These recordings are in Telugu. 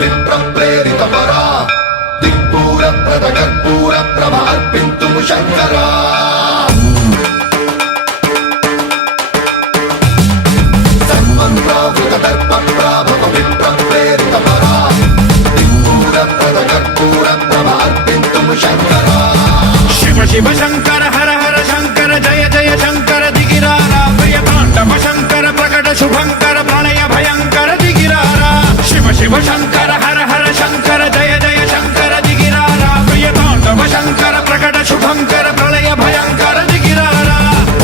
విప్ర ప్రేరిత పరా దిక్పూర ప్రద కర్పూర ప్రభ అర్పింతుము శంకరా సన్మంత్రావృత దర్ప ప్రాభవ విప్ర ప్రేరిత పరా దిక్పూర ప్రద కర్పూర ప్రభ అర్పింతుము శంకరా శివ శివ శంకర హర హర శంకర జయ జయ శంకర దిగిరారా ప్రియ తాండవ శంకర ప్రకట శుభంకర ప్రళయ భయంకర దిగిరారా శివ శివ శంకర హర హర శంకర జయ జయ శంకర దిగిరారా ప్రియ తాండవ శంకర ప్రకట శుభంకర ప్రళయ భయంకర దిగిరారా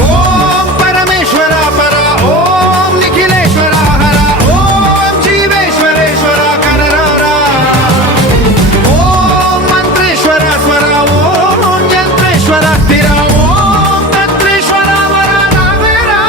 ఓం పరమేశ్వర పర ఓం నిఖిలేశ్వర హర ఓం జీవేశ్వరేశ్వర కరరారా ఓం మంత్రేశ్వర స్వర ఓం యంత్రేశ్వర స్థిర ఓం తంత్రేశ్వర వర నావేరా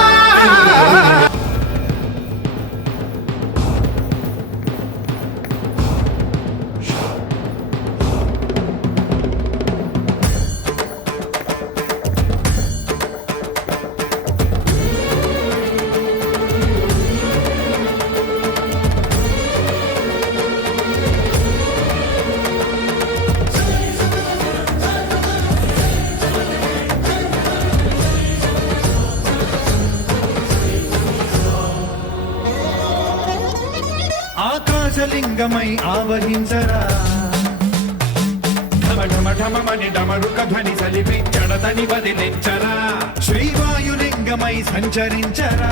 ఆకాశలింగమై ఆవహించరా ఢమ ఢమ ఢమమని డమరుక ధ్వని సలిపి జడతని వదిలించరా శ్రీవాయులింగమై సంచరించరా